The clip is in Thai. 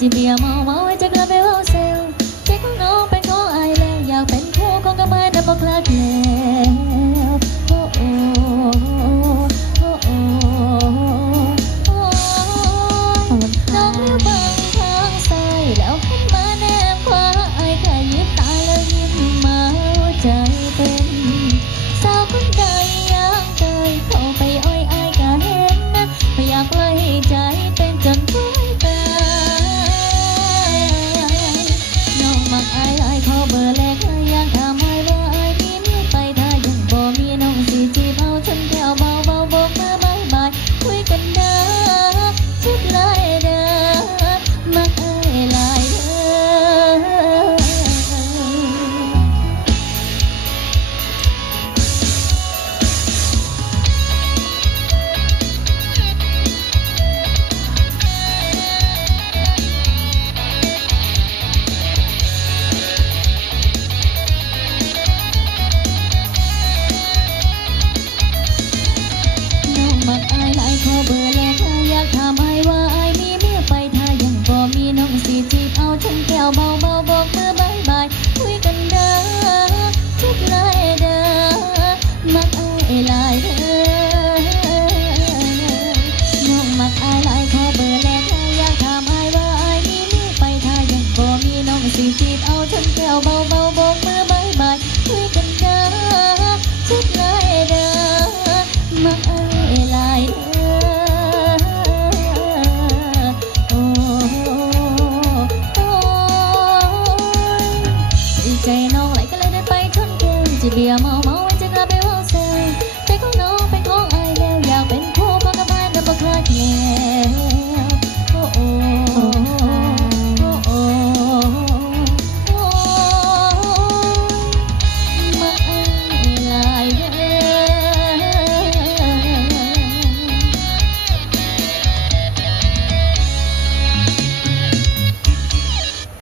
จีเบียเมาเมาจะกลับไปว่าเซลเจ๊ของน้องเป็นขออายแล้วอยากเป็นคู่ของกระไม้แต่บอกลาดแล้ว Sibia Mama